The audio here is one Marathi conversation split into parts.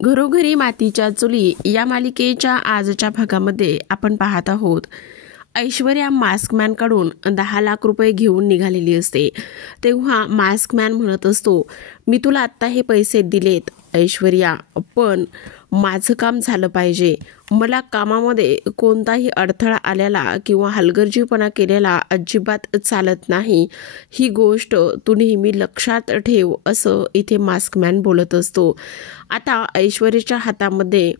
घरोघरी मातीच्या चुली या मालिकेच्या आजच्या भागामध्ये आपण पाहत आहोत. ऐश्वर्या मास्कमॅनकडून 10 लाख रुपये घेऊन निघालेली असते. तेव्हा मास्कमॅन म्हणत असतो, मी तुला आत्ता हे पैसे दिलेत ऐश्वर्या, पण माझं काम झालं पाहिजे. मला कामामध्ये कोणताही अडथळा आलेला किंवा हलगर्जीपणा केलेला अजिबात चालत नाही. ही गोष्ट तू नेहमी लक्षात ठेव, असं इथे मास्कमॅन बोलत असतो. आता ऐश्वर्याच्या हातामध्ये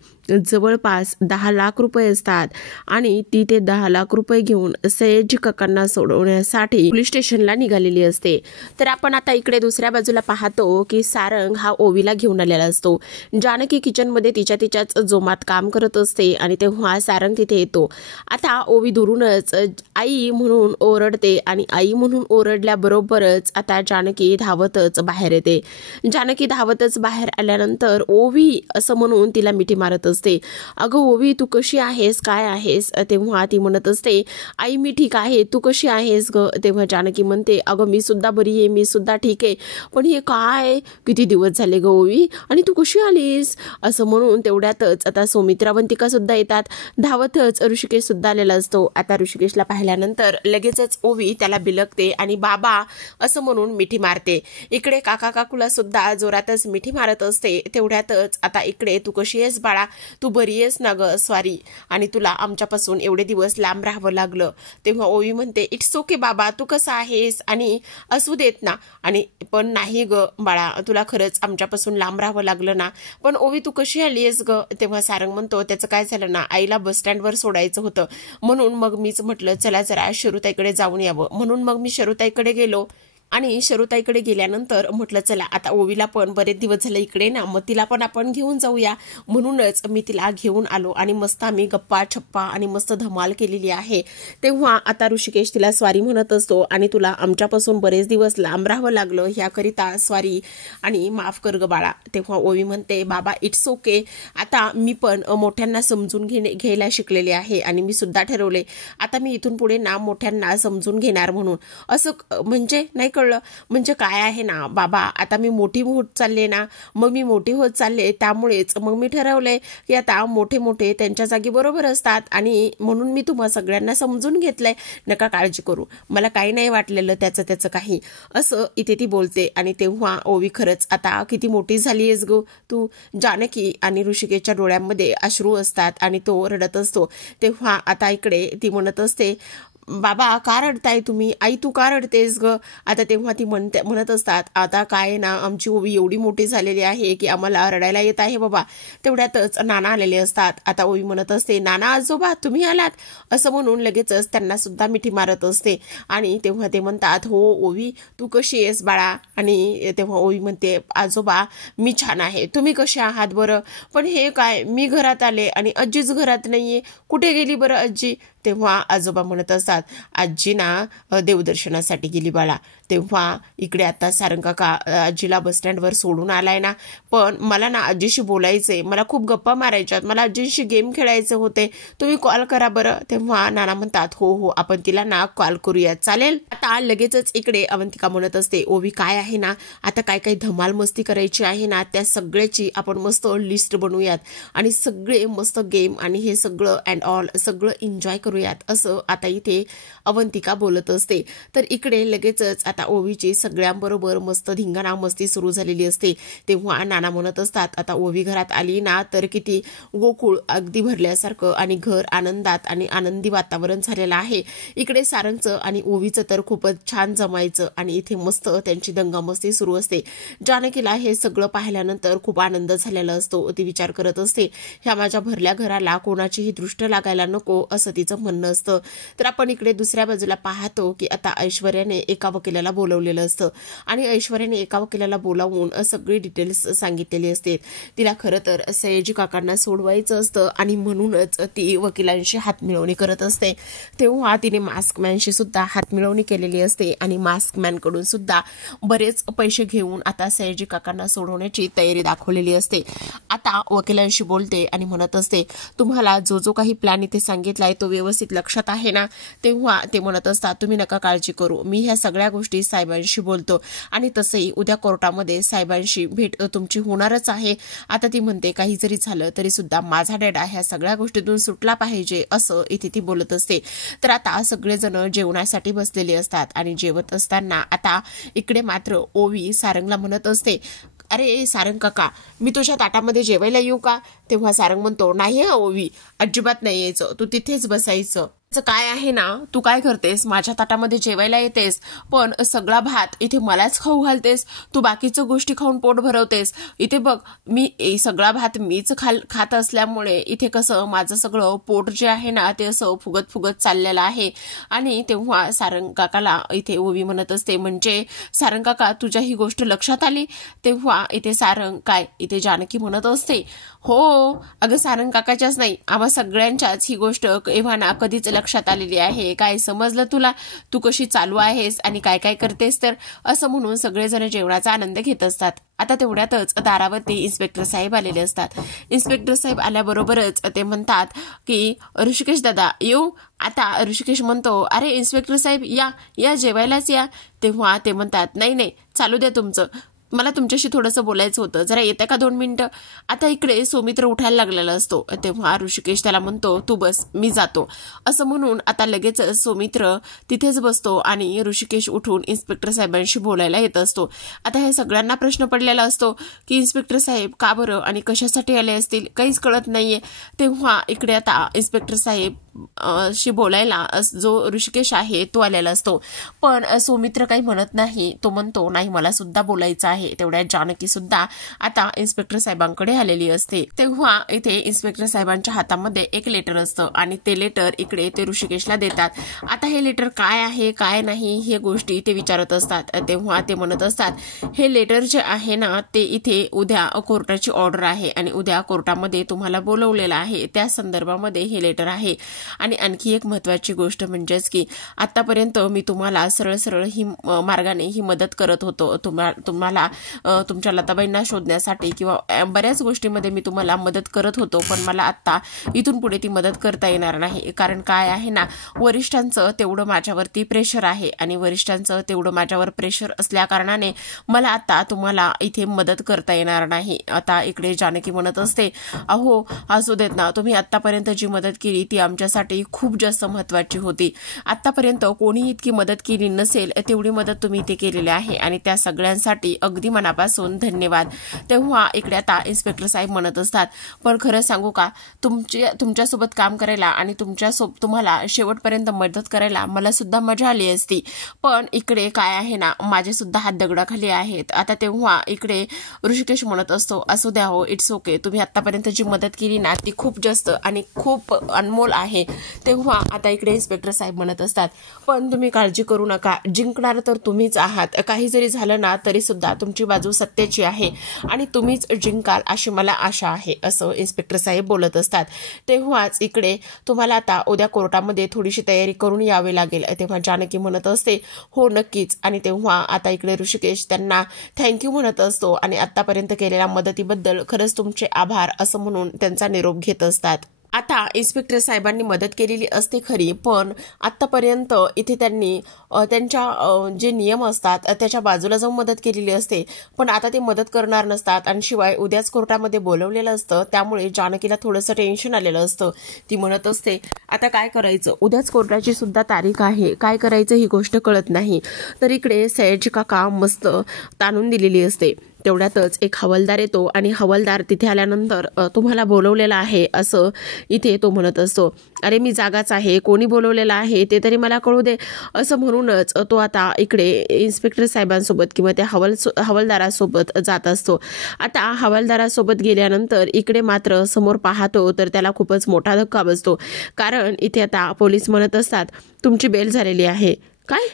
जवळपास 10 लाख रुपये असतात आणि ती ते 10 लाख रुपये घेऊन सयाजी काकांना सोडवण्यासाठी पोलीस स्टेशनला निघालेली असते. तर आपण आता इकडे दुसऱ्या बाजूला पाहतो की सारंग हा ओवीला घेऊन आलेला असतो. जानकी किचनमध्ये तिच्याच जोमात काम करत असते आणि तेव्हा सारंग तिथे येतो. आता ओवी दुरूनच आई म्हणून ओरडते आणि आई म्हणून ओरडल्याबरोबरच आता जानकी धावतच बाहेर येते. जानकी धावतच बाहेर आल्यानंतर ओवी असं म्हणून तिला मिठी मारत असते. अगं ओवी, तू कशी आहेस, काय आहेस? तेव्हा ती म्हणत असते, आई मी ठीक आहे, तू कशी आहेस ग? तेव्हा जानकी म्हणते, अगं मी सुद्धा बरी आहे, मी सुद्धा ठीक आहे, पण हे काय, किती दिवस झाले ग ओवी, आणि तू कशी आलीस? असं म्हणून तेवढ्यातच आता सौमित्रावंतिका सुद्धा येतात. धावतच ऋषिकेश सुद्धा आलेला असतो. आता ऋषिकेशला पाहिल्यानंतर लगेचच ओवी त्याला बिलकते आणि बाबा असं म्हणून मिठी मारते. इकडे काका काकूला सुद्धा जोरातच मिठी मारत असते. तेवढ्यातच आता इकडे, तू कशी आहेस बाळा, तू बरी आहेस ना ग? सॉरी, आणि तुला आमच्यापासून एवढे दिवस लांब राहावं लागलं. तेव्हा ओवी म्हणते, इट्स ओके बाबा, तू कसा आहेस आणि असू देत ना. आणि पण नाही ग बाळा, तुला खरंच आमच्यापासून लांब राहावं लागलं ना. पण ओवी तू कशी आली आहेस ग? तेव्हा सारंग म्हणतो, त्याचं काय झालं ना, आईला बस स्टँडवर सोडायचं होतं, म्हणून मग मीच म्हटलं चला जरा शरुताईकडे जाऊन यावं, म्हणून मग मी शरुताईकडे गेलो. आणि शरुताईकडे गेल्यानंतर म्हटलं चला आता ओवीला पण बरेच दिवस झाले इकडे ना, मग तिला पण आपण घेऊन जाऊया, म्हणूनच मी तिला घेऊन आलो आणि मस्त आम्ही गप्पा छप्पा आणि मस्त धमाल केलेली आहे. तेव्हा आता ऋषिकेश तिला स्वारी म्हणत असतो आणि तुला आमच्यापासून बरेच दिवस लांब राहावं लागलं, ह्याकरिता स्वारी आणि माफ कर ग बाळा. तेव्हा ओवी म्हणते, बाबा इट्स ओके, आता मी पण मोठ्यांना समजून घ्यायला शिकलेले आहे आणि मी सुद्धा ठरवले आता मी इथून पुढे ना मोठ्यांना समजून घेणार. म्हणून असं म्हणजे नाही कळलं, म्हणजे काय आहे ना बाबा, आता मी मोठी होत चालले ना, मग मी मोठी होत चालले, त्यामुळेच मग मी ठरवलंय की आता मोठे मोठे त्यांच्या जागी बरोबर असतात आणि म्हणून मी तुम्हा सगळ्यांना समजून घेतलंय, नका काळजी करू, मला काही नाही वाटलेलं त्याचं काही, असं इथे ती बोलते. आणि तेव्हा ओवी खरंच आता किती मोठी झाली आहेस गो तू. जानकी आणि ऋषिकेशच्या डोळ्यामध्ये अश्रू असतात आणि तो रडत असतो. तेव्हा आता इकडे ती म्हणत असते, बाबा का रडताय तुम्ही, आई तू का रडतेस ग? आता तेव्हा ती म्हणत असतात, आता काय ना आमची ओवी एवढी मोठी झालेली आहे की आम्हाला रडायला येत आहे बाबा. तेवढ्यातच नाना आलेले असतात. आता ओवी म्हणत असते, नाना आजोबा तुम्ही आलात, असं म्हणून लगेचच त्यांना सुद्धा मिठी मारत असते. आणि तेव्हा ते म्हणतात, हो ओवी तू कशी आहेस बाळा? आणि तेव्हा ओवी म्हणते, आजोबा मी छान आहे, तुम्ही कसे आहात बरं? पण हे काय, मी घरात आले आणि आजीच घरात नाहीये, कुठे गेली बरं आजी? तेव्हा आजोबा म्हणत असतात, आजी ना देवदर्शनासाठी गेली बाळा. तेव्हा इकडे आता सारंग काका आजीला बस स्टँडवर सोडून आलाय ना, पण मला ना आजीशी बोलायचंय, मला खूप गप्पा मारायच्यात, मला आजीशी गेम खेळायचे होते, तुम्ही कॉल करा बरं. तेव्हा नाना म्हणतात, हो आपण तिला ना कॉल करूया, चालेल. आता लगेचच इकडे अवंतिका म्हणत असते, ओवी काय आहे ना, आता काय काही धमाल मस्ती करायची आहे ना, त्या सगळ्याची आपण मस्त लिस्ट बनवूयात आणि सगळे मस्त गेम आणि हे सगळं अँड ऑल सगळं एन्जॉय करूयात, असं आता इथे अवंतिका बोलत असते. तर इकडे लगेचच आता ओवीची सगळ्यांबरोबर मस्त धिंगाणा मस्ती सुरू झालेली असते. तेव्हा नाना म्हणत असतात, आता ओवी घरात आली ना तर किती गोकुळ अगदी भरल्यासारखं आणि घर आनंदात आणि आनंदी वातावरण झालेलं आहे. इकडे सारंगचं आणि ओवीचं तर खूपच छान जमायचं आणि इथे मस्त त्यांची दंगामस्ती सुरू असते. जानकीला हे सगळं पाहिल्यानंतर खूप आनंद झालेला असतो. ती विचार करत असते, ह्या माझ्या भरल्या घराला कोणाचीही दृष्ट लागायला नको, असं तिचं म्हणणं असतं. तर आपण इकडे दुसऱ्या बाजूला पाहतो की आता ऐश्वर्याने एका वकिलाला बोलवलेलं असतं आणि ऐश्वर्याने एका वकिलाला बोलावून सगळी डिटेल्स सांगितलेली असते. तिला खरं तर सयाजी काकांना सोडवायचं असतं आणि म्हणूनच ती वकिलांशी हातमिळवणी करत असते. तेव्हा तिने मास्कमॅनशी सुद्धा हातमिळवणी केलेली असते आणि मास्कमॅनकडून सुद्धा बरेच पैसे घेऊन आता सयाजी काकांना सोडवण्याची तयारी दाखवलेली असते. आता आता वकिलांशी बोलते आणि म्हणत असते, तुम्हाला जो जो काही प्लॅन इथे सांगितलाय तो व्यवस्थित लक्षात आहे ना? तेव्हा ते म्हणत असतात, तुम्ही नका काळजी करू, मी ह्या सगळ्या गोष्टी साहेबांशी बोलतो आणि तसंही उद्या कोर्टामध्ये साहेबांशी भेट तुमची होणारच आहे. आता ती म्हणते, काही जरी झालं तरी सुद्धा माझा डॅडा ह्या सगळ्या गोष्टीतून सुटला पाहिजे, असं इथे ती बोलत असते. तर आता सगळेजण जेवणासाठी बसलेले असतात आणि जेवत असताना आता इकडे मात्र ओवी सारंगला म्हणत असते, अरे सारंग काका, मी तुझ्या ताटामध्ये जेवायला येऊ का? तेव्हा सारंग म्हणतो, नाही हा ओवी, अजिबात नाही यायचं, तू तिथेच बसायचं. काय आहे ना, तू काय करतेस, माझ्या ताटामध्ये जेवायला येतेस पण सगळा भात इथे मलाच खाऊ घालतेस, तू बाकीच्या गोष्टी खाऊन पोट भरवतेस. इथे बघ, मी सगळा भात मीच खात असल्यामुळे इथे कसं माझं सगळं पोट जे आहे ना ते असं फुगत फुगत चाललेलं आहे. आणि तेव्हा सारंग काकाला इथे ओवी म्हणत असते, म्हणजे सारंग काका तुझ्या ही गोष्ट लक्षात आली? तेव्हा इथे सारंग काय इथे जानकी म्हणत असते, हो अगं सारंग काकाच्याच नाही, आम्हा सगळ्यांच्याच ही गोष्ट एव्हाना कधीच लक्षात आलेली आहे. काय समजलं तुला? तू कशी चालू आहेस आणि काय काय करतेस तर, असं म्हणून सगळेजण जेवणाचा आनंद घेत असतात. आता तेवढ्यातच दारावरती इन्स्पेक्टर साहेब आलेले असतात. इन्स्पेक्टर साहेब आल्याबरोबरच ते म्हणतात की ऋषिकेश दादा येऊ? आता ऋषिकेश म्हणतो, अरे इन्स्पेक्टर साहेब या या, जेवायलाच या. तेव्हा ते म्हणतात, नाही नाही चालू द्या तुमचं, मला तुमच्याशी थोडंसं बोलायचं होतं, जरा येतं का 2 मिनिटं? आता इकडे सौमित्र उठायला लागलेला असतो. तेव्हा ऋषिकेश त्याला म्हणतो, तू बस मी जातो, असं म्हणून आता लगेच सौमित्र तिथेच बसतो आणि ऋषिकेश उठून इन्स्पेक्टर साहेबांशी बोलायला येत असतो. आता हे सगळ्यांना प्रश्न पडलेला असतो की इन्स्पेक्टर साहेब का बरं आणि कशासाठी आले असतील, काहीच कळत नाहीये. तेव्हा इकडे आता इन्स्पेक्टर साहेब शी बोलायला जो ऋषिकेश आहे तो आलेला असतो. पण सौमित्र काही म्हणत नाही. तो म्हणतो, नाही मला सुद्धा बोलायचं आहे. तेवढ्या जानकी सुद्धा आता इन्स्पेक्टर साहेबांकडे आलेली असते. तेव्हा इथे इन्स्पेक्टर साहेबांच्या हातामध्ये एक लेटर असतं आणि ते लेटर इकडे ते ऋषिकेशला देतात. आता हे लेटर काय आहे काय नाही हे गोष्टी ते विचारत असतात. तेव्हा ते म्हणत असतात, हे लेटर जे आहे ना ते इथे उद्या कोर्टाची ऑर्डर आहे आणि उद्या कोर्टामध्ये तुम्हाला बोलवलेलं आहे, त्या संदर्भामध्ये हे लेटर आहे. आणि आणखी एक महत्त्वाची गोष्ट म्हणजेच की आतापर्यंत मी तुम्हाला सरळ सरळ ही मार्गाने ही मदत करत होतो. तुम्हाला तुमच्या लताबाईंना शोधण्यासाठी किंवा बऱ्याच गोष्टीमध्ये मी तुम्हाला मदत करत होतो, पण मला आत्ता इथून पुढे ती मदत करता येणार नाही. कारण काय आहे ना, वरिष्ठांचं तेवढं माझ्यावरती प्रेशर आहे आणि वरिष्ठांचं तेवढं माझ्यावर प्रेशर असल्या कारणाने मला आता तुम्हाला इथे मदत करता येणार नाही. आता इकडे जानकी म्हणत असते, अहो असू देत ना, तुम्ही आतापर्यंत जी मदत केली ती आमच्यासाठी खूप जास्त महत्त्वाची होती. आतापर्यंत कोणी इतकी मदत केली नसेल तेवढी मदत तुम्ही इथे केलेली आहे आणि त्या सगळ्यांसाठी अगदी मनापासून धन्यवाद. तेव्हा इकडे आता इन्स्पेक्टर साहेब म्हणत असतात, पण खरं सांगू का, तुमच्यासोबत काम करायला आणि तुम्हाला शेवटपर्यंत मदत करायला मला सुद्धा मजा आली असती, पण इकडे काय आहे ना, माझे सुद्धा हात दगडाखाली आहेत. आता तेव्हा इकडे ऋषिकेश म्हणत असतो, असू द्या हो, इट्स ओके, तुम्ही आतापर्यंत जी मदत केली ना ती खूप जास्त आणि खूप अनमोल आहे. तेव्हा आता इकडे इन्स्पेक्टर साहेब म्हणत असतात, पण तुम्ही काळजी करू नका, जिंकणार तर तुम्हीच आहात. काही जरी झालं ना तरी सुद्धा तुमची बाजू सत्याची आहे आणि तुम्हीच जिंकाल अशी मला आशा आहे, असं इन्स्पेक्टर साहेब बोलत असतात. तेव्हाच इकडे तुम्हाला आता उद्या कोर्टामध्ये थोडीशी तयारी करून यावे लागेल. तेव्हा जानकी म्हणत असते, हो नक्कीच. आणि तेव्हा आता इकडे ऋषिकेश त्यांना थँक्यू म्हणत असतो आणि आतापर्यंत केलेल्या मदतीबद्दल खरंच तुमचे आभार असं म्हणून त्यांचा निरोप घेत असतात. आता इन्स्पेक्टर साहेबांनी मदत केलेली असते खरी, पण आत्तापर्यंत इथे त्यांनी त्यांच्या जे नियम असतात त्याच्या बाजूला जाऊन मदत केलेली असते, पण आता ते मदत करणार नसतात आणि शिवाय उद्याच कोर्टामध्ये बोलवलेलं असतं. त्यामुळे जानकीला थोडंसं टेन्शन आलेलं असतं. ती म्हणत असते, आता काय करायचं, उद्याच कोर्टाची सुद्धा तारीख आहे, काय करायचं ही गोष्ट कळत नाही. तर इकडे सयाजी काका मस्त ताणून दिलेली असते. तेवढ्यातच एक हवालदार येतो आणि हवालदार तिथे आल्यानंतर तुम्हाला बोलवलेलं आहे असं इथे तो म्हणत असतो. अरे मी जागाच आहे, कोणी बोलवलेलं आहे ते तरी मला कळू दे, असं म्हणूनच तो आता इकडे इन्स्पेक्टर साहेबांसोबत किंवा त्या हवालदारासोबत जात असतो. आता हवालदारासोबत गेल्यानंतर इकडे मात्र समोर पाहतो तर त्याला खूपच मोठा धक्का बसतो. कारण इथे आता पोलीस म्हणत असतात, तुमची बेल झालेली आहे. काय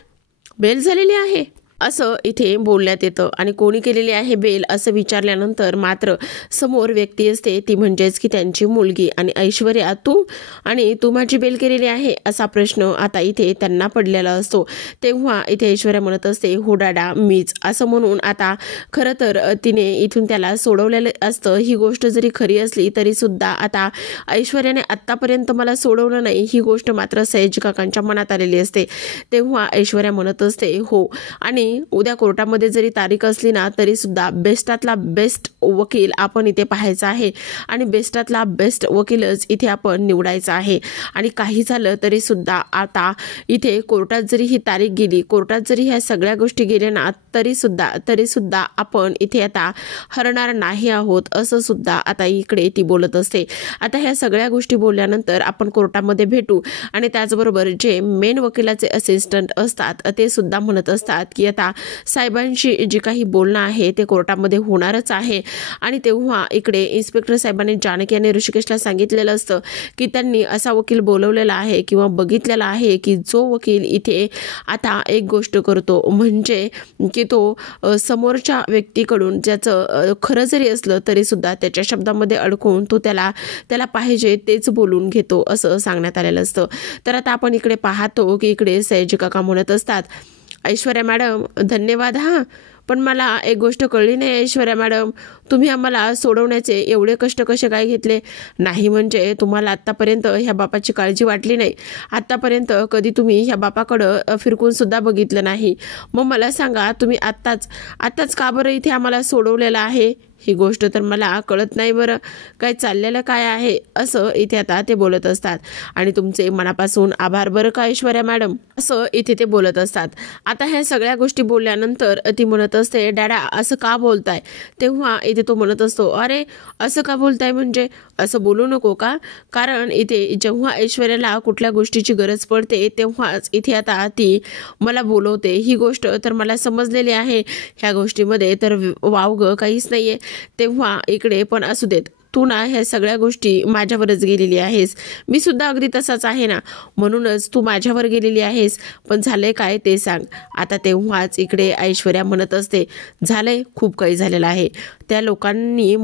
बेल झालेली आहे असं इथे बोलण्यात येतं. आणि कोणी केलेली आहे बेल असं विचारल्यानंतर मात्र समोर व्यक्ती असते ती म्हणजेच की त्यांची मुलगी. आणि ऐश्वर्या तू माझी बेल केलेली आहे असा प्रश्न आता इथे त्यांना पडलेला असतो. तेव्हा इथे ऐश्वर्या म्हणत असते हो डाडा मीच असं म्हणून. आता खरं तर तिने इथून त्याला सोडवलेलं असतं. ही गोष्ट जरी खरी असली तरी सुद्धा आता ऐश्वर्याने आत्तापर्यंत मला सोडवलं नाही ही गोष्ट मात्र सयाजी काकांच्या मनात आलेली असते. तेव्हा ऐश्वर्या म्हणत असते हो, आणि उद्या कोर्टामध्ये जरी तारीख असली ना तरी सुद्धा बेस्टातला बेस्ट वकील आपण इथे पाहायचा आहे आणि बेस्टातला बेस्ट वकीलच इथे आपण निवडायचा आहे. आणि काही झालं तरी सुद्धा आता इथे कोर्टात जरी ही तारीख गेली, कोर्टात जरी ह्या सगळ्या गोष्टी गेल्या ना तरी सुद्धा आपण इथे आता हरणार नाही आहोत असं सुद्धा आता इकडे ती बोलत असते. आता ह्या सगळ्या गोष्टी बोलल्यानंतर आपण कोर्टामध्ये भेटू. आणि त्याचबरोबर जे मेन वकिलाचे असिस्टंट असतात ते सुद्धा म्हणत असतात की आता साहेबांशी जे काही बोलणं आहे ते कोर्टामध्ये होणारच आहे. आणि तेव्हा इकडे इन्स्पेक्टर साहेबांनी जानकी आणि ऋषिकेशला सांगितलेलं असतं की त्यांनी असा वकील बोलवलेला आहे किंवा बघितलेला आहे की जो वकील इथे आता एक गोष्ट करतो म्हणजे की तो समोरच्या व्यक्तीकडून ज्याचं खरं जरी असलं तरी सुद्धा त्याच्या शब्दामध्ये अडकून तो त्याला पाहिजे तेच बोलून घेतो असं सांगण्यात आलेलं असतं. तर आता आपण इकडे पाहतो की इकडे सयाजी काका म्हणत असतात ऐश्वर्या मॅडम धन्यवाद हां, पण मला एक गोष्ट कळली नाही ऐश्वर्या मॅडम, तुम्ही आम्हाला सोडवण्याचे एवढे कष्ट कसे काय घेतले? नाही म्हणजे तुम्हाला आत्तापर्यंत ह्या बापाची काळजी वाटली नाही, आत्तापर्यंत कधी तुम्ही ह्या बापाकडं फिरकून सुद्धा बघितलं नाही. मग मला सांगा तुम्ही आत्ताच का बरं इथे आम्हाला सोडवलेलं आहे? ही गोष्ट तर मला कळत नाही बरं, काय चाललेलं काय आहे असं इथे आता ते बोलत असतात. आणि तुमचे मनापासून आभार बरं का ऐश्वर्या मॅडम असं इथे ते बोलत असतात. आता ह्या सगळ्या गोष्टी बोलल्यानंतर ती म्हणत असते डॅडा असं का बोलताय? तेव्हा इथे तो म्हणत असतो अरे असं का बोलताय म्हणजे असं बोलू नको का? कारण इथे जेव्हा ऐश्वर्याला कुठल्या गोष्टीची गरज पडते तेव्हाच इथे आता ती मला बोलवते. ही गोष्ट तर मला समजलेली आहे, ह्या गोष्टीमध्ये तर वावगं काहीच नाहीये. तेव्हा इकडे पण असू देत, तू ना ह्या सगळ्या गोष्टी माझ्यावरच गेलेली आहेस, मी सुद्धा अगदी तसाच आहे ना, म्हणूनच तू माझ्यावर गेलेली आहेस. पण झालंय काय ते सांग. आता तेव्हाच इकडे ऐश्वर्या म्हणत असते झालंय खूप काही झालेलं आहे. त्या लोकांनी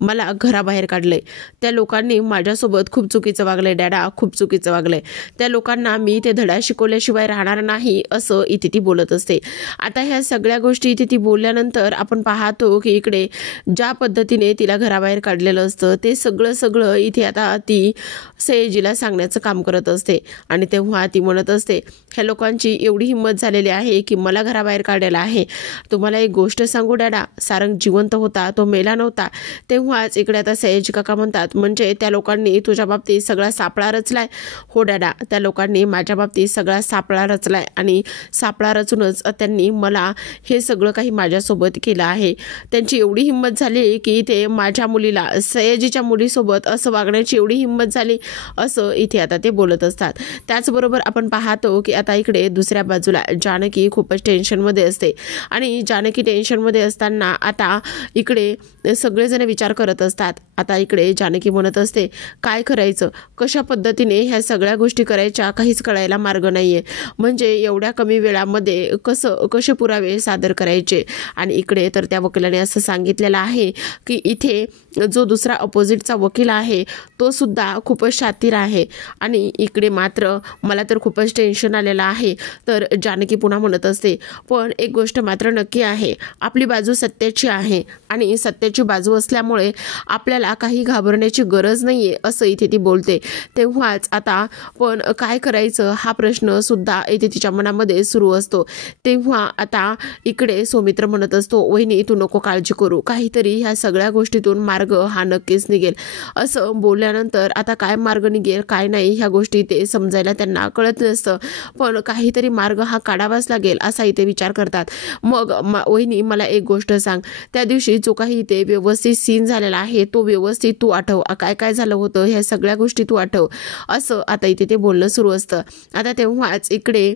मला घराबाहेर काढलंय, त्या लोकांनी माझ्यासोबत खूप चुकीचं वागलंय डॅडा, खूप चुकीचं वागलंय. त्या लोकांना मी ते धडा शिकवल्याशिवाय राहणार नाही असं इथे ती बोलत असते. आता ह्या सगळ्या गोष्टी इथे ती बोलल्यानंतर आपण पाहतो की इकडे ज्या पद्धतीने तिला घराबाहेर काढलेलं असतं ते सगळं इथे आता ती सयाजीला सांगण्याचं काम करत असते. आणि तेव्हा ती म्हणत असते ह्या लोकांची एवढी हिंमत झालेली आहे की मला घराबाहेर काढलेला आहे. तुम्हाला एक गोष्ट सांगू डॅडा, सारंग जिवंत होता, तो मेला नव्हता. तेव्हाच इकडे आता सयाजी काका म्हणतात म्हणजे त्या लोकांनी तुझ्या बाबतीत सगळा सापळा रचलाय? हो डॅडा, त्या लोकांनी माझ्या बाबतीत सगळा सापळा रचलाय आणि सापळा रचूनच त्यांनी मला हे सगळं काही माझ्यासोबत केलं आहे. त्यांची एवढी हिंमत झाली की इथे माझ्या मुलीला सयाजीच्या मुलीसोबत असं वागण्याची एवढी हिंमत झाली असं इथे आता ते बोलत असतात. त्याचबरोबर आपण पाहतो की आता इकडे दुसऱ्या बाजूला जानकी खूपच टेन्शनमध्ये असते. आणि जानकी टेन्शनमध्ये असताना आता इकडे सगळेजण विचार करत असतात. आता इकडे जानकी म्हणत असते काय करायचं, कशा पद्धतीने ह्या सगळ्या गोष्टी करायच्या काहीच कळायला मार्ग नाहीये. म्हणजे एवढ्या कमी वेळामध्ये कसे पुरावे सादर करायचे. आणि इकडे तर त्या वकिलाने असं सांगितलेलं आहे की इथे जो दुसरा अपोजिटचा वकील आहे तो सुद्धा खूपच शातीर आहे. आणि इकडे मात्र मला तर खूपच टेन्शन आलेलं आहे. तर जानकी पुन्हा म्हणत असते पण एक गोष्ट मात्र नक्की आहे, आपली बाजू सत्याची आहे आणि सत्याची बाजू असल्यामुळे आपल्याला काही घाबरण्याची गरज नाहीये असं इथे ती बोलते. तेव्हाच आता पण काय करायचं हा प्रश्न सुद्धा इथे तिच्या मनामध्ये सुरू असतो. तेव्हा आता इकडे सौमित्र म्हणत असतो वहिनी तू नको काळजी करू, काहीतरी ह्या सगळ्या गोष्टीतून मार्ग हा नक्कीच निघेल. असं बोलल्यानंतर आता काय मार्ग निघेल काय नाही ह्या गोष्टी ते समजायला त्यांना कळत नसतं, पण काहीतरी मार्ग हा काढावाच लागेल असा इथे विचार करतात. मग वहिनी मला एक गोष्ट सांग, त्या दिवशी जो काही इथे व्यवस्थित सीन झालेला आहे तो व्यवस्थित तू आठव, काय काय झालं होतं ह्या सगळ्या गोष्टी तू आठव असं आता इथे ते बोलणं सुरू असतं. आता तेव्हाच इकडे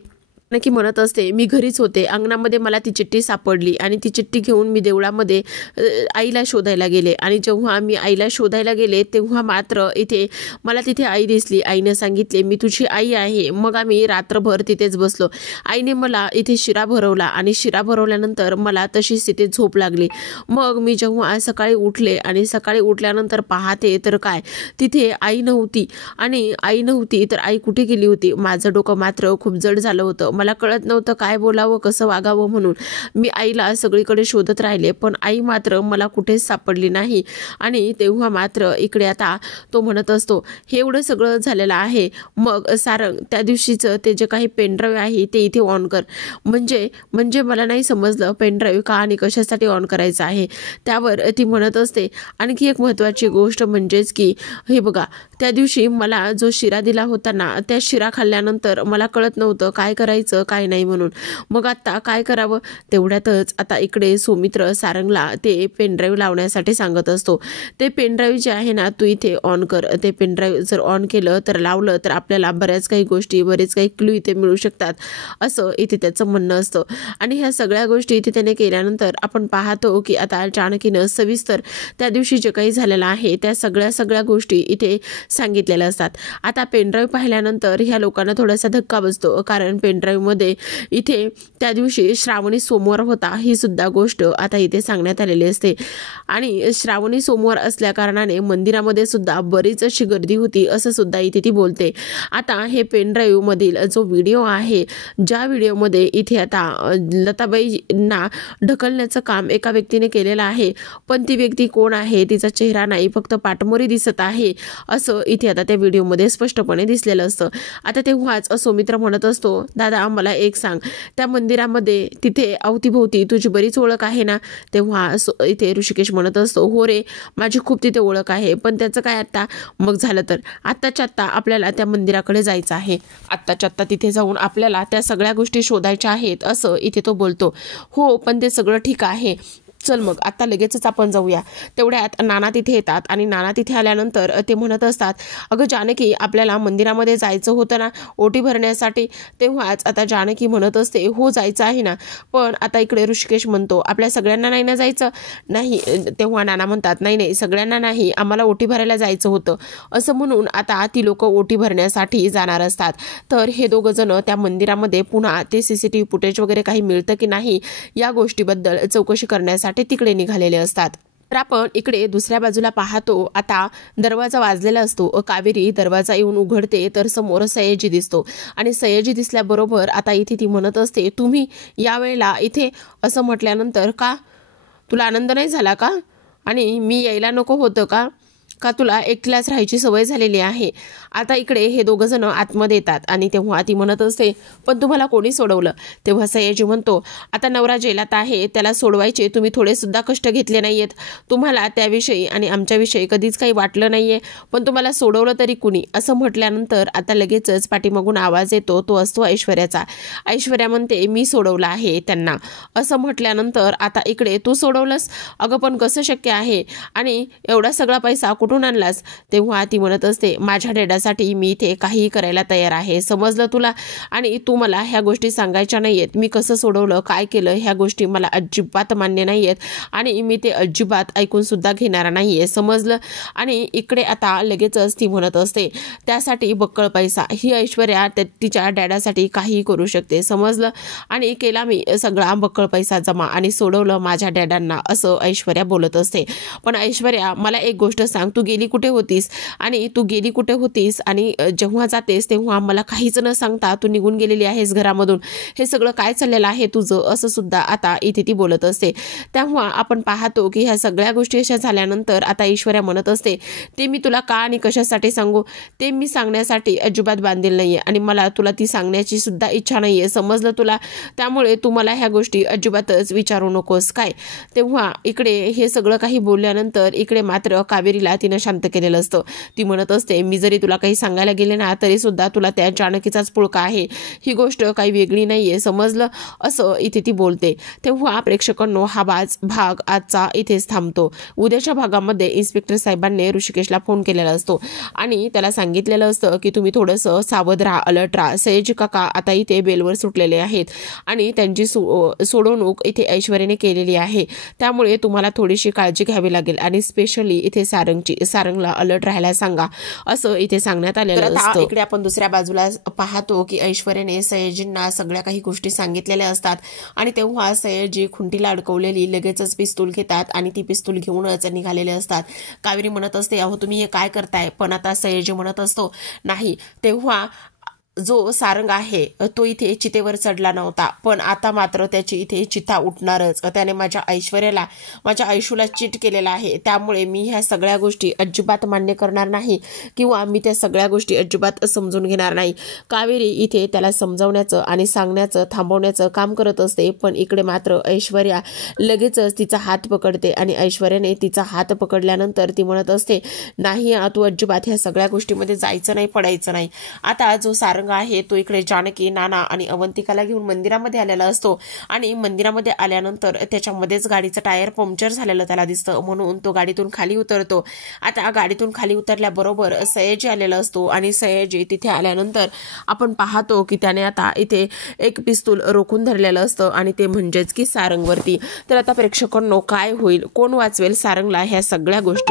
नक्की म्हणत असते, मी घरीच होते, अंगणामध्ये मला ती चिठ्ठी सापडली आणि ती चिठ्ठी घेऊन मी देवळामध्ये आईला शोधायला गेले आणि जेव्हा मी आईला शोधायला गेले तेव्हा मात्र इथे मला तिथे आई दिसली. आईने सांगितले, मी तुझी आई आहे. मग आम्ही रात्रभर तिथेच बसलो. आईने मला इथे शिरा भरवला आणि शिरा भरवल्यानंतर मला तशीच तिथे झोप लागली. मग मी जेव्हा सकाळी उठले आणि सकाळी उठल्यानंतर पाहते तर काय, तिथे आई नव्हती आणि आई नव्हती तर आई कुठे गेली होती. माझं डोकं मात्र खूप जड झालं होतं. मला कळत नव्हतं काय बोलावं, कसं वागावं म्हणून मी आईला सगळीकडे शोधत राहिले, पण आई मात्र मला कुठेच सापडली नाही. आणि तेव्हा मात्र इकडे आता तो म्हणत असतो, हे एवढं सगळं झालेलं आहे. मग सारंग, त्या दिवशीचं ते जे काही पेनड्राईव्ह आहे ते इथे ऑन कर. म्हणजे मला नाही समजलं पेनड्राईव्ह का आणि कशासाठी ऑन करायचं आहे. त्यावर ती म्हणत असते, आणखी एक महत्त्वाची गोष्ट म्हणजेच की हे बघा, त्या दिवशी मला जो शिरा दिला होता ना, त्या शिरा खाल्ल्यानंतर मला कळत नव्हतं काय करायचं काय नाही म्हणून. मग आता काय करावं. तेवढ्यातच आता इकडे सौमित्र सारंगला ते पेनड्राईव्ह लावण्यासाठी सांगत असतो. ते पेनड्राईव्ह जे आहे ना, तू इथे ऑन कर. ते पेनड्राईव्ह जर ऑन केलं तर लावलं तर आपल्याला बऱ्याच काही गोष्टी, बरेच काही क्लू इथे मिळू शकतात, असं इथे त्याचं म्हणणं असतं. आणि ह्या सगळ्या गोष्टी इथे त्याने केल्यानंतर आपण पाहतो की आता जानकीनं सविस्तर त्या दिवशी जे काही झालेलं आहे त्या सगळ्या गोष्टी इथे सांगितलेल्या असतात. आता पेनड्राईव्ह पाहिल्यानंतर ह्या लोकांना थोडासा धक्का बसतो, कारण पेनड्राईव्हमध्ये इथे त्या दिवशी श्रावणी सोमवार होता ही सुद्धा गोष्ट आता इथे सांगण्यात आलेली असते. आणि श्रावणी सोमवार असल्या कारणाने मंदिरामध्ये सुद्धा बरीच अशी गर्दी होती असं सुद्धा इथे ती बोलते. आता हे पेनड्राईव्ह मधील जो व्हिडिओ आहे, ज्या व्हिडिओमध्ये इथे आता लताबाईंना ढकलण्याचं काम एका व्यक्तीने केलेलं आहे, पण ती व्यक्ती कोण आहे, तिचा चेहरा नाही, फक्त पाठमोरी दिसत आहे असं इथे आता त्या व्हिडिओमध्ये स्पष्टपणे दिसलेलं असतं. आता तेव्हाच सौमित्र म्हणत असतो, दादा मला एक सांग, त्या मंदिरामध्ये तिथे अवतीभोवती तुझी बरीच ओळख आहे ना. तेव्हा इथे ऋषिकेश म्हणत असतो, हो रे, माझी खूप तिथे ओळख आहे, पण त्याचं काय आता. मग झालं तर आत्ताच्या आत्ता आपल्याला त्या मंदिराकडे जायचं आहे. आत्ताच्या आत्ता तिथे जाऊन आपल्याला त्या सगळ्या गोष्टी शोधायच्या आहेत असं इथे तो बोलतो. हो, पण ते सगळं ठीक आहे, चल मग आता लगेचच आपण जाऊया. तेवढ्यात नाना तिथे येतात आणि नाना तिथे आल्यानंतर ते म्हणत असतात, अगं जानकी, आपल्याला मंदिरामध्ये जायचं होतं ना ओटी भरण्यासाठी. तेव्हाच आता जानकी म्हणत असते, हो जायचं आहे ना, पण आता इकडे ऋषिकेश म्हणतो, आपल्या सगळ्यांना नाही ना जायचं. नाही. तेव्हा नाना म्हणतात, नाही सगळ्यांना नाही, आम्हाला ओटी भरायला जायचं होतं. असं म्हणून आता ती लोक ओटी भरण्यासाठी जाणार असतात. तर हे दोघं जण त्या मंदिरामध्ये पुन्हा ते CCTV फुटेज वगैरे काही मिळतं की नाही या गोष्टीबद्दल चौकशी करण्यासाठी तिकडे निघालेले असतात. तर आपण इकडे दुसऱ्या बाजूला पाहतो, आता दरवाजा वाजलेला असतो. कावेरी दरवाजा येऊन उघडते तर समोर सयाजी दिसतो आणि सयाजी दिसल्याबरोबर आता इथे ती म्हणत असते, तुम्ही यावेळेला इथे असं म्हटल्यानंतर का तुला आनंद नाही झाला का, आणि मी यायला नको होतं का तुला एकटीलाच राहायची सवय झालेली आहे. आता इकडे हे दोघं जण आतमध्ये येतात आणि तेव्हा ती म्हणत असते, पण तुम्हाला कोणी सोडवलं. तेव्हा सयाजी म्हणतो, आता नवरा जेलात आहे, त्याला सोडवायचे तुम्ही थोडे सुद्धा कष्ट घेतले नाहीयेत. तुम्हाला त्याविषयी आणि आमच्याविषयी कधीच काही वाटलं नाहीये, पण तुम्हाला सोडवलं तरी कुणी. असं म्हटल्यानंतर आता लगेचच पाठीमागून आवाज येतो, तो असतो ऐश्वर्याचा. ऐश्वर्या म्हणते, मी सोडवलं आहे त्यांना. असं म्हटल्यानंतर आता इकडे तू सोडवलंस, अगं पण कसं शक्य आहे आणि एवढा सगळा पैसा कुठून आणलास. तेव्हा ती म्हणत असते, माझ्या डॅडासाठी मी इथे काहीही करायला तयार आहे, समजलं तुला, आणि तू मला ह्या गोष्टी सांगायच्या नाहीयेत. मी कसं सोडवलं, काय केलं, ह्या गोष्टी मला अजिबात मान्य नाहीयेत आणि मी ते अजिबात ऐकून सुद्धा घेणार नाहीये, समजलं. आणि इकडे आता लगेचच ती म्हणत असते, त्यासाठी बक्कळ पैसा, ही ऐश्वर्या तिच्या डॅडासाठी काहीही करू शकते, समजलं, आणि केला मी सगळा बक्कळ पैसा जमा आणि सोडवलं माझ्या डॅडांना, असं ऐश्वर्या बोलत असते. पण ऐश्वर्या, मला एक गोष्ट सांग, तू गेली कुठे होतीस आणि जेव्हा जातेस तेव्हा मला काहीच न सांगता तू निघून गेलेली आहेस घरामधून, हे सगळं काय चाललेलं आहे तुझं, असं सुद्धा आता इथे ती बोलत असते. तेव्हा आपण पाहतो की ह्या सगळ्या गोष्टी अशा झाल्यानंतर आता ऐश्वर्या म्हणत असते, ते मी तुला का आणि कशासाठी सांगू, ते मी सांगण्यासाठी अजिबात बांधील नाहीये आणि मला तुला ती सांगण्याची सुद्धा इच्छा नाहीये, समजलं तुला. त्यामुळे तू मला ह्या गोष्टी अजिबातच विचारू नकोस काय. तेव्हा इकडे हे सगळं काही बोलल्यानंतर इकडे मात्र कावेरीला जानकीनं शांत केलेलं असतं. ती म्हणत असते, मी जरी तुला काही सांगायला गेले ना तरी सुद्धा तुला त्या जानकीचाच पुळका आहे, ही गोष्ट काही वेगळी नाहीये, समजलं, असं इथे ती बोलते. तेव्हा प्रेक्षकांनो हा भाग आजचा इथेच थांबतो. उद्याच्या भागामध्ये इन्स्पेक्टर साहेबांनी ऋषिकेशला फोन केलेला असतो आणि त्याला सांगितलेलं असतं की तुम्ही थोडंसं सावध राहा, अलर्ट राहा. सयाजी काका आता इथे बेलवर सुटलेले आहेत आणि त्यांची सोडवणूक इथे ऐश्वर्याने केलेली आहे, त्यामुळे तुम्हाला थोडीशी काळजी घ्यावी लागेल आणि स्पेशली इथे सारंगला अलर्ट राहायला सांगा, असं इथे सांगण्यात आलेलं असतं. इकडे आपण दुसऱ्या बाजूला पाहतो की ऐश्वर्याने सयाजींना सगळ्या काही गोष्टी सांगितलेल्या असतात आणि तेव्हा सयाजी खुंटीला अडकवलेली लगेचच पिस्तूल घेतात आणि ती पिस्तूल घेऊनच निघालेले असतात. कावेरी म्हणत असते, अहो तुम्ही हे काय करताय, पण आता सयाजी म्हणत असतो नाही. तेव्हा जो सारंग आहे तो इथे चितेवर चढला नव्हता, पण आता मात्र त्याची इथे चिता उठणारच. त्याने माझ्या ऐश्वर्याला, माझ्या आयुष्याला चीट केलेला आहे, त्यामुळे मी ह्या सगळ्या गोष्टी अजिबात मान्य करणार नाही किंवा मी त्या सगळ्या गोष्टी अजिबात समजून घेणार नाही. कावेरी इथे त्याला समजावण्याचं आणि सांगण्याचं, थांबवण्याचं काम करत असते, पण इकडे मात्र ऐश्वर्या लगेचच तिचा हात पकडते आणि ऐश्वर्याने तिचा हात पकडल्यानंतर ती म्हणत असते, नाही तू अजिबात ह्या सगळ्या गोष्टीमध्ये जायचं नाही, पडायचं नाही. आता जो सारंग आहे तो इकडे जानकी, नाना आणि अवंतिकाला घेऊन मंदिरामध्ये आलेला असतो आणि मंदिरामध्ये आल्यानंतर त्याच्यामध्येच गाडीचं टायर पंक्चर झालेलं त्याला दिसतं, म्हणून तो गाडीतून खाली उतरतो. आता गाडीतून खाली उतरल्याबरोबर सयाजी आलेला असतो आणि सयाजी तिथे आल्यानंतर आपण पाहतो की त्याने आता इथे एक पिस्तूल रोखून धरलेलं असतं आणि ते म्हणजेच की सारंगवरती. तर आता प्रेक्षकांनो काय होईल, कोण वाचवेल सारंगला, ह्या सगळ्या गोष्टी